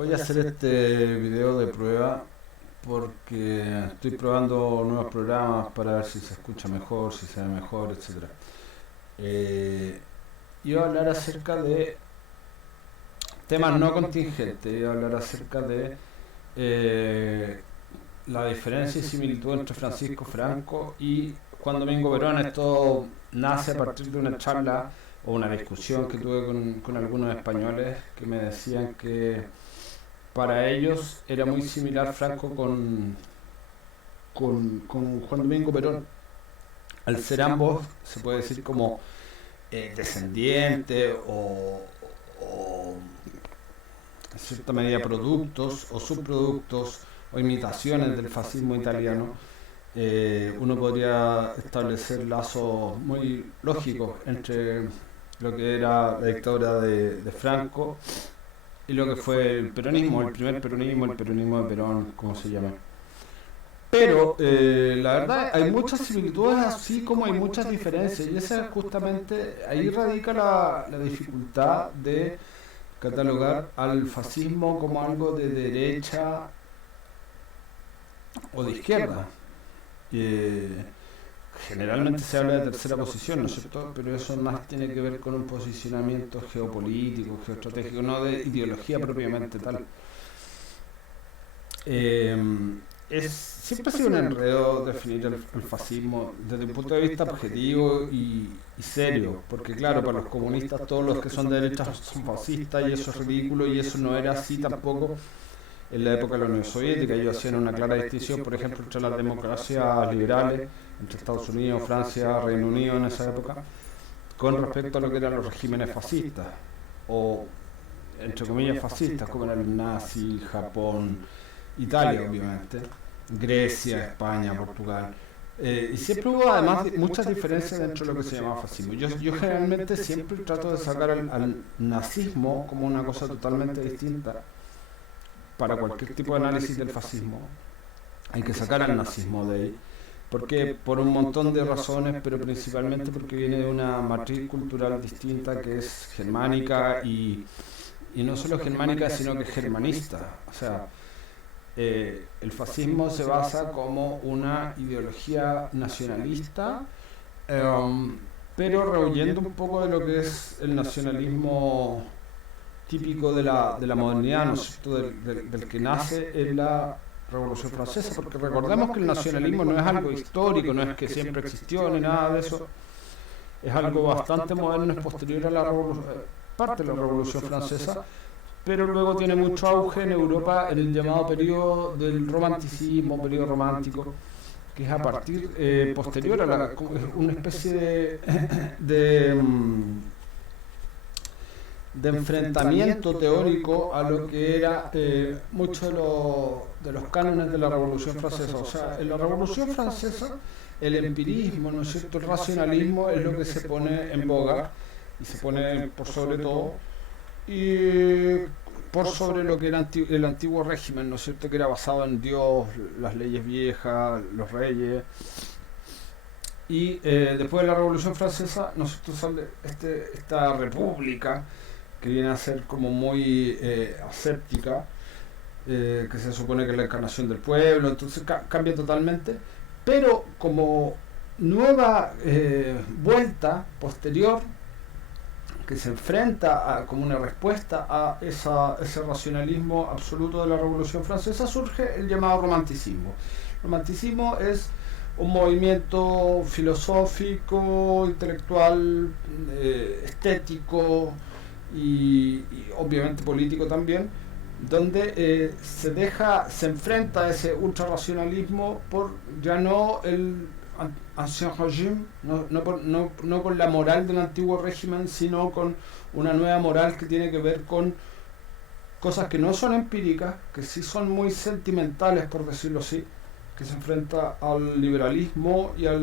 Voy a hacer este video de prueba porque estoy probando nuevos programas para ver si se escucha mejor, si se ve mejor, etcétera. Eh, Iba a hablar acerca de temas no contingentes, iba a hablar acerca de eh, la diferencia y similitud entre Francisco Franco y Juan Domingo Perón. Esto nace a partir de una charla o una discusión que tuve con algunos españoles que me decían que para ellos era muy similar Franco con Juan Domingo Perón. Al ser ambos, se puede decir como descendiente o en cierta medida productos o subproductos o imitaciones del fascismo italiano, uno podría establecer lazos muy lógicos entre lo que era la dictadura de Franco y lo que fue el peronismo, el primer peronismo, el peronismo de Perón, como se llama. Pero la verdad hay muchas similitudes así como hay muchas diferencias, y esa justamente ahí radica la dificultad de catalogar al fascismo como algo de derecha o de izquierda. Eh, Generalmente se habla de tercera posición, ¿no es cierto? Pero eso más tiene que ver con un posicionamiento geopolítico, geoestratégico, no de ideología propiamente tal. Siempre ha sido un enredo definir el fascismo desde un punto de vista objetivo y serio, porque claro, para los comunistas todos los que son de derecha son fascistas y eso es ridículo, y eso no era así tampoco en la época de la Unión Soviética. Ellos hacían una clara distinción, por ejemplo, entre las democracias liberales, entre Estados Unidos, Francia, Reino Unido en esa época, con respecto a lo que eran los regímenes fascistas, o entre comillas fascistas, como eran el nazi, Japón, Italia obviamente, Grecia, España, Portugal. Y siempre hubo además muchas diferencias dentro de lo que se llamaba fascismo. Yo generalmente siempre trato de sacar al nazismo como una cosa totalmente distinta. Para cualquier tipo de análisis del fascismo hay que sacar al nazismo de ahí, porque por un montón de razones, pero principalmente porque viene de una matriz cultural distinta que es germánica, y no solo germánica sino que germanista. O sea, el fascismo se basa como una ideología nacionalista, pero rehuyendo un poco de lo que es el nacionalismo típico de la modernidad, ¿no es cierto?, del que nace en la Revolución Francesa, porque recordemos que el nacionalismo no es algo histórico, no es que siempre existió ni nada de eso, es algo bastante moderno, es posterior a la parte de la Revolución Francesa, pero luego tiene mucho auge en Europa en el llamado periodo del romanticismo, periodo romántico, que es a partir, posterior a una especie de enfrentamiento teórico a lo que era muchos de los cánones de la Revolución Francesa. O sea, en la Revolución Francesa el empirismo, ¿no es cierto?, el racionalismo es lo que se pone en boga y se pone por sobre todo, y por sobre lo que era el antiguo régimen, ¿no es cierto?, que era basado en Dios, las leyes viejas, los reyes. Y después de la Revolución Francesa, ¿no es cierto?, sale esta república que viene a ser como muy aséptica, que se supone que es la encarnación del pueblo, entonces cambia totalmente, pero como nueva vuelta posterior que se enfrenta como una respuesta a ese racionalismo absoluto de la Revolución Francesa, surge el llamado romanticismo. El romanticismo es un movimiento filosófico, intelectual, estético y obviamente político también, donde se enfrenta a ese ultrarracionalismo por ya no el ancien régime, no con la moral del antiguo régimen, sino con una nueva moral que tiene que ver con cosas que no son empíricas, que sí son muy sentimentales, por decirlo así, que se enfrenta al liberalismo y al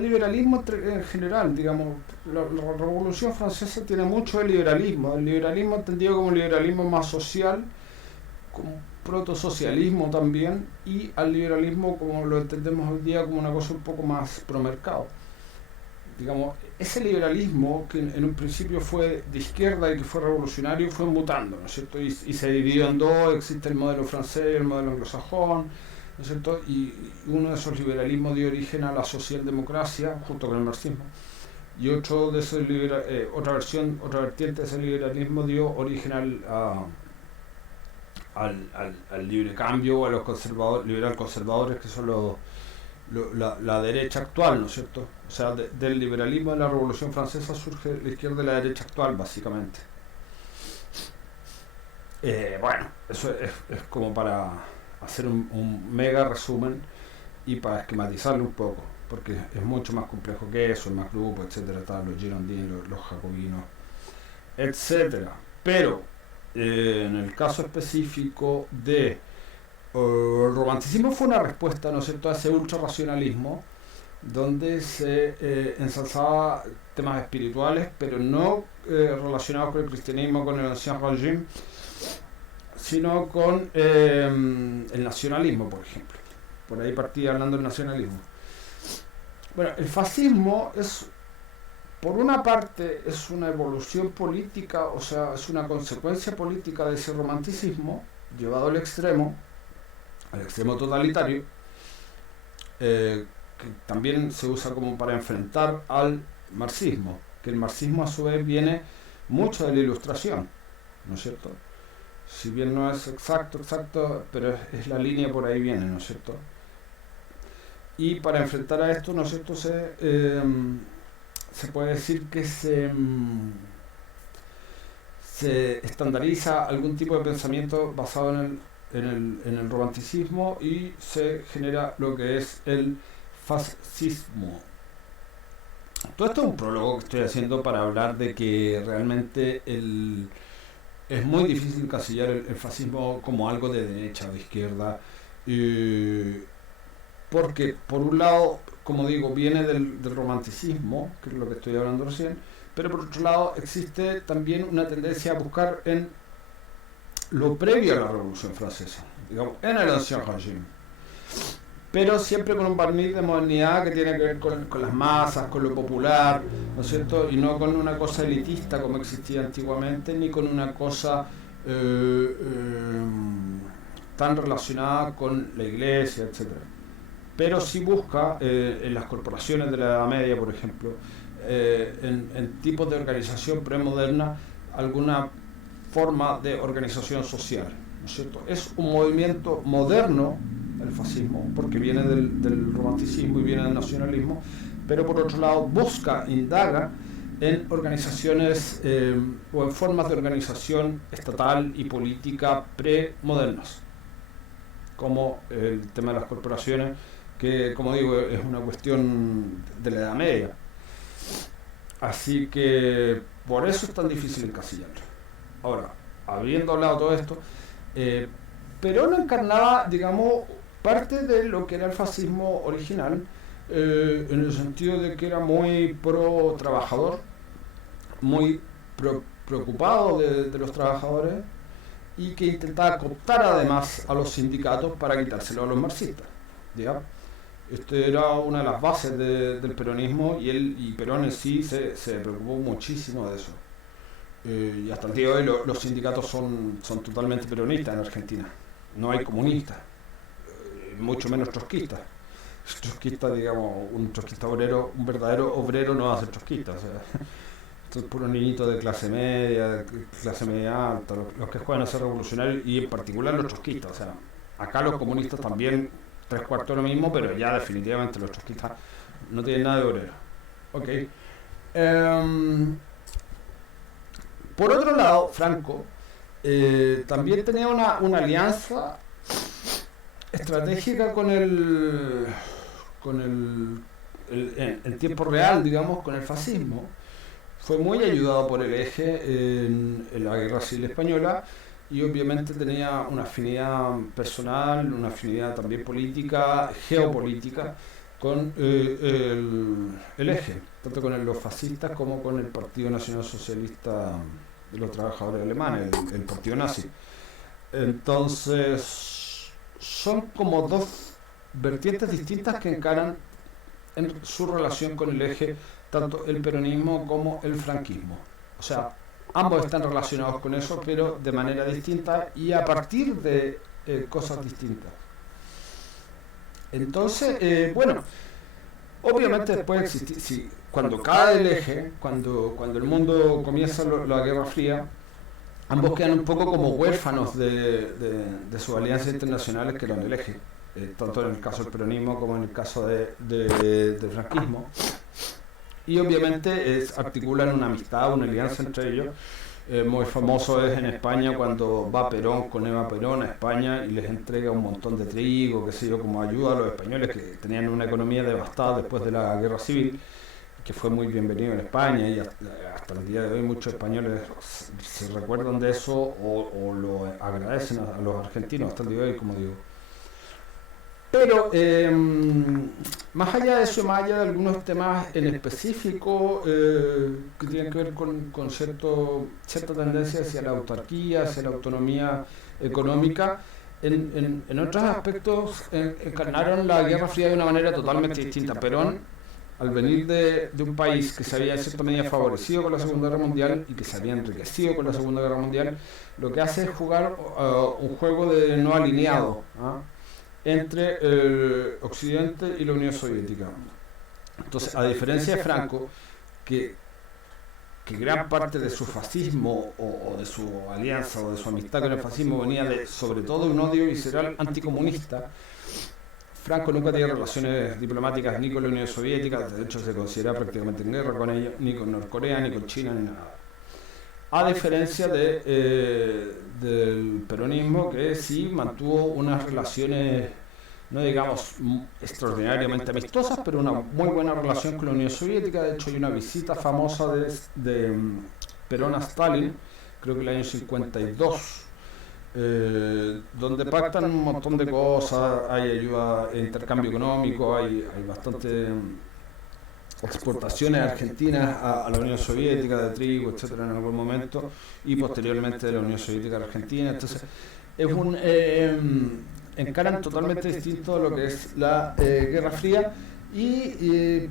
liberalismo en general, digamos. La Revolución Francesa tiene mucho de liberalismo, el liberalismo entendido como liberalismo más social, como protosocialismo también, y al liberalismo como lo entendemos hoy día como una cosa un poco más pro mercado. digamos, ese liberalismo que en un principio fue de izquierda y que fue revolucionario fue mutando, ¿no es cierto? Y se dividió en dos, existe el modelo francés y el modelo anglosajón, ¿no es cierto? Y uno de esos liberalismos dio origen a la socialdemocracia junto con el marxismo. Y otro de esos otra vertiente de ese liberalismo dio origen al libre cambio, a los liberal conservadores, que son la derecha actual, ¿no es cierto? O sea, del liberalismo de la Revolución Francesa surge la izquierda y la derecha actual, básicamente. Bueno, eso es como para hacer un mega resumen y para esquematizarlo un poco, porque es mucho más complejo que eso, más grupos, etcétera, los girondinos, los jacobinos, etcétera. Pero en el caso específico de el romanticismo fue una respuesta, ¿no es cierto?, a ese ultrarracionalismo donde se ensalzaba temas espirituales, pero no relacionados con el cristianismo, con el ancien régime, sino con el nacionalismo, por ejemplo. Por ahí partía hablando del nacionalismo. Bueno, el fascismo es, por una parte, es una evolución política, o sea, es una consecuencia política de ese romanticismo llevado al extremo totalitario, que también se usa como para enfrentar al marxismo, que el marxismo a su vez viene mucho de la Ilustración, ¿no es cierto? Si bien no es exacto, pero es la línea, por ahí viene, ¿no es cierto? Y para enfrentar a esto, ¿no es cierto?, se puede decir que se estandariza algún tipo de pensamiento basado en el romanticismo y se genera lo que es el fascismo. Todo esto es un prólogo que estoy haciendo para hablar de que realmente es muy difícil encasillar el fascismo como algo de derecha o de izquierda, porque por un lado, como digo, viene del romanticismo, que es lo que estoy hablando recién, pero por otro lado existe también una tendencia a buscar en lo previo a la Revolución Francesa, digamos, en el ancien régime, pero siempre con un barniz de modernidad que tiene que ver con las masas, con lo popular, ¿no es cierto? Y no con una cosa elitista como existía antiguamente, ni con una cosa tan relacionada con la iglesia, etcétera. Pero sí busca en las corporaciones de la Edad Media, por ejemplo, en tipos de organización premoderna, alguna forma de organización social, ¿no es cierto? Es un movimiento moderno, el fascismo, porque viene del romanticismo y viene del nacionalismo, pero por otro lado indaga en organizaciones o en formas de organización estatal y política premodernas, como el tema de las corporaciones, que, como digo, es una cuestión de la Edad Media. Así que por eso es tan difícil encasillarlo. Ahora, habiendo hablado todo esto, Perón encarnaba, digamos, parte de lo que era el fascismo original, en el sentido de que era muy pro trabajador, muy preocupado de los trabajadores, y que intentaba cooptar además a los sindicatos para quitárselo a los marxistas, digamos. Este era una de las bases del peronismo, y Perón en sí se preocupó muchísimo de eso. Y hasta el día de hoy los sindicatos son totalmente peronistas en Argentina. No hay comunistas, mucho menos trotskistas. Trotskista, digamos, un trotskista obrero, un verdadero obrero no va a ser trotskista. O sea, estos puros niñitos de clase media alta, los que juegan a ser revolucionarios, y en particular los trotskistas. O sea, acá los comunistas también, 3/4 lo mismo, pero ya definitivamente los trotskistas no tienen nada de obrero. Ok. Por otro lado, Franco también tenía una alianza estratégica en tiempo real, digamos, con el fascismo. Fue muy ayudado por el Eje en la Guerra Civil Española, y obviamente tenía una afinidad personal, una afinidad también política, geopolítica, con el Eje, tanto con los fascistas como con el Partido Nacional Socialista de los Trabajadores Alemanes, el partido nazi. Entonces, son como dos vertientes distintas que encaran en su relación con el eje, tanto el peronismo como el franquismo. O sea, ambos están relacionados con eso, pero de manera distinta y a partir de cosas distintas. Entonces, bueno, obviamente después existir, cuando cae el eje, cuando el mundo comienza la Guerra Fría, ambos quedan un poco como huérfanos de sus alianzas internacionales que eran el eje, tanto en el caso del peronismo como en el caso del franquismo. Y obviamente articulan una amistad, una alianza entre ellos. Muy famoso es en España cuando va Perón con Eva Perón a España y les entrega un montón de trigo, qué sé yo, como ayuda a los españoles que tenían una economía devastada después de la Guerra Civil, que fue muy bienvenido en España, y hasta el día de hoy muchos españoles se recuerdan de eso o lo agradecen a los argentinos hasta el día de hoy, como digo. Pero más allá de eso, más allá de algunos temas en específico que tienen que ver con cierta tendencia hacia la autarquía, hacia la autonomía económica, en otros aspectos encarnaron la Guerra Fría de una manera totalmente distinta. Perón, al venir de un país que se había en cierta medida favorecido con la Segunda Guerra Mundial y que se había enriquecido con la Segunda Guerra Mundial, lo que hace es jugar un juego de no alineado, entre el Occidente y la Unión Soviética. Entonces, a diferencia de Franco, que gran parte de su fascismo o de su alianza o de su amistad con el fascismo venía sobre todo de un odio visceral anticomunista, Franco nunca tenía relaciones diplomáticas ni con la Unión Soviética, de hecho se considera prácticamente en guerra con ella, ni con Norcorea, ni con China, ni nada. A diferencia del peronismo, que sí mantuvo unas relaciones, no digamos extraordinariamente amistosas, pero una muy buena relación con la Unión Soviética. De hecho, hay una visita famosa de Perón a Stalin, creo que el año 52, donde pactan un montón de cosas, hay ayuda, intercambio económico, hay bastante exportaciones argentinas a la Unión Soviética de trigo, etcétera, en algún momento, y posteriormente de la Unión Soviética a la Argentina. Entonces, encaran totalmente distinto lo que es la Guerra Fría, y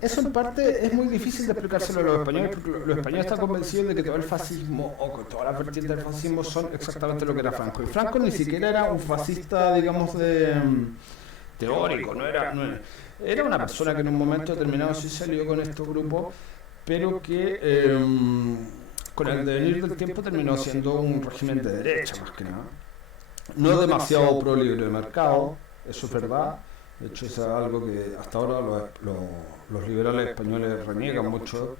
eso en parte es muy difícil de explicárselo a los españoles, porque los españoles están convencidos de que todo el fascismo o que todas las vertientes del fascismo son exactamente lo que era Franco. Y Franco ni siquiera era un fascista, digamos, teórico, era una persona que en un momento determinado sí salió con estos grupos, pero que con el devenir del tiempo terminó siendo un régimen de derecha, más que nada. No demasiado pro libre de mercado, eso es verdad. De hecho, es algo que hasta ahora los liberales españoles reniegan mucho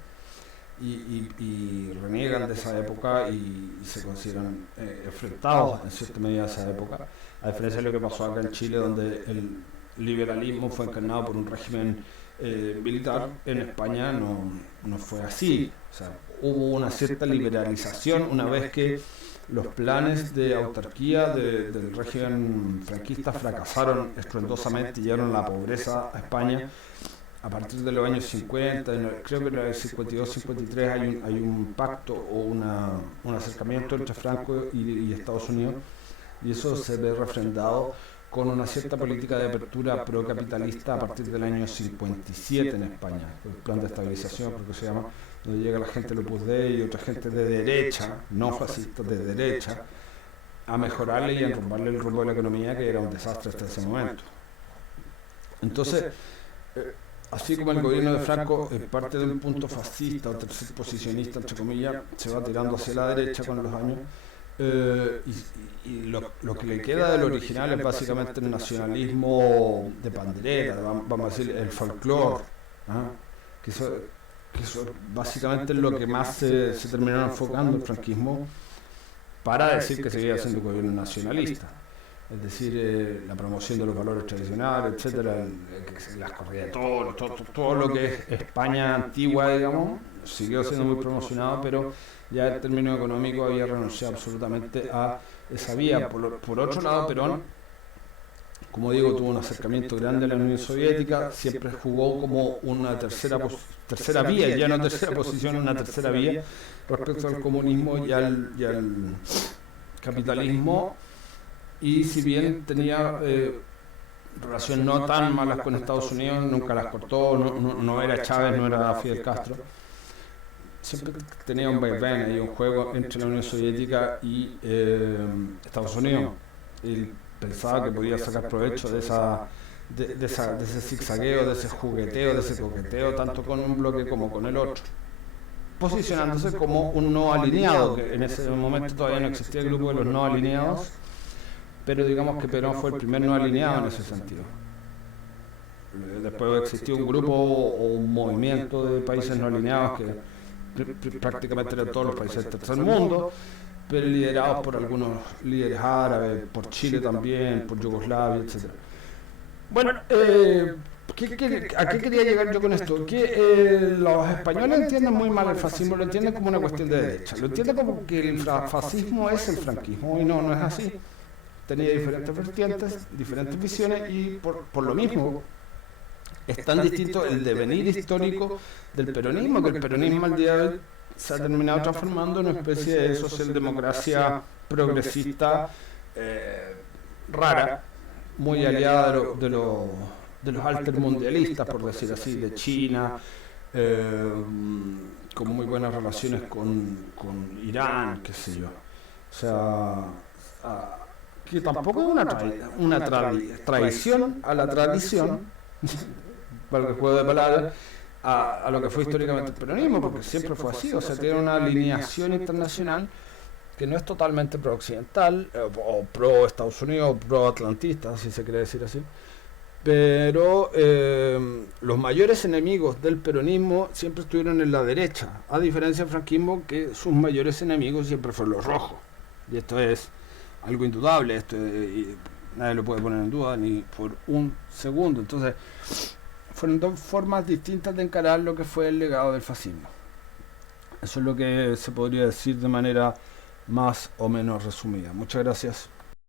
y reniegan de esa época y se consideran enfrentados en cierta medida a esa época, a diferencia de lo que pasó acá en Chile, donde el liberalismo fue encarnado por un régimen militar. En España no fue así. O sea, hubo una cierta liberalización una vez que los planes de autarquía del régimen franquista fracasaron estruendosamente y llevaron la pobreza a España. A partir de los años 50, creo que en el 52-53 hay un pacto o un acercamiento entre Franco y Estados Unidos, y eso se ve refrendado con una cierta política de apertura procapitalista a partir del año 57 en España, el plan de estabilización, porque se llama, donde llega la gente del Opus Dei y otra gente de derecha, no fascistas, de derecha, a mejorarle y a enrumbarle el rumbo de la economía, que era un desastre hasta ese momento. Entonces, así como el gobierno de Franco parte de un punto fascista o tercer posicionista, entre comillas, se va tirando hacia la derecha con los años, y lo que le queda del original es básicamente el nacionalismo de pandereta, vamos a decir, el folclore, que eso básicamente es lo que más se terminaron enfocando el franquismo para decir que seguía siendo un gobierno nacionalista. Es decir, la promoción de los valores tradicionales, etcétera, las corridas de toros, todo lo que es España antigua, digamos, siguió siendo muy promocionado, pero ya en términos económicos había renunciado absolutamente a esa vía. Por otro lado, Perón, como digo, tuvo un acercamiento grande a la Unión Soviética, siempre jugó como una tercera vía, ya no tercera posición, una tercera vía respecto al comunismo y al capitalismo. Y si bien tenía relaciones no tan malas con Estados Unidos, nunca las cortó, no era Chávez, no era Fidel Castro. Siempre tenía un vaivén y un juego entre la Unión Soviética y Estados Unidos. Él pensaba que podía sacar provecho de ese zigzagueo, de ese jugueteo, de ese coqueteo, tanto con un bloque como con el otro, posicionándose como un no alineado, que en ese momento todavía no existía el grupo de los no alineados, pero digamos que Perón fue el primer no alineado en ese sentido. Después existió un grupo o un movimiento de países no alineados que prácticamente eran todos los países del tercer mundo, pero liderados por algunos líderes árabes, por Chile también, por Yugoslavia, etc. Bueno, ¿a qué quería llegar yo con esto? Que los españoles entienden muy mal el fascismo, lo entienden como una cuestión de derecha, lo entienden como que el fascismo es el franquismo, y no es así. Tenía diferentes vertientes, diferentes visiones, y por lo mismo es tan distinto el devenir histórico del peronismo, que el peronismo al día de hoy se ha terminado transformando en una especie de socialdemocracia progresista rara, muy aliada de los altermundialistas, por decir así, de China, con muy buenas relaciones con Irán, qué sé yo. O sea, que tampoco es una traición a la tradición, para el juego de palabras, a lo que fue históricamente el peronismo, porque siempre fue así. O sea, tiene una alineación internacional que no es totalmente pro-occidental, o pro-Estados Unidos, o pro-atlantista, si se quiere decir así. Pero los mayores enemigos del peronismo siempre estuvieron en la derecha, a diferencia del franquismo, que sus mayores enemigos siempre fueron los rojos. Y esto es algo indudable, y nadie lo puede poner en duda ni por un segundo. Entonces, fueron dos formas distintas de encarar lo que fue el legado del fascismo. Eso es lo que se podría decir de manera más o menos resumida. Muchas gracias.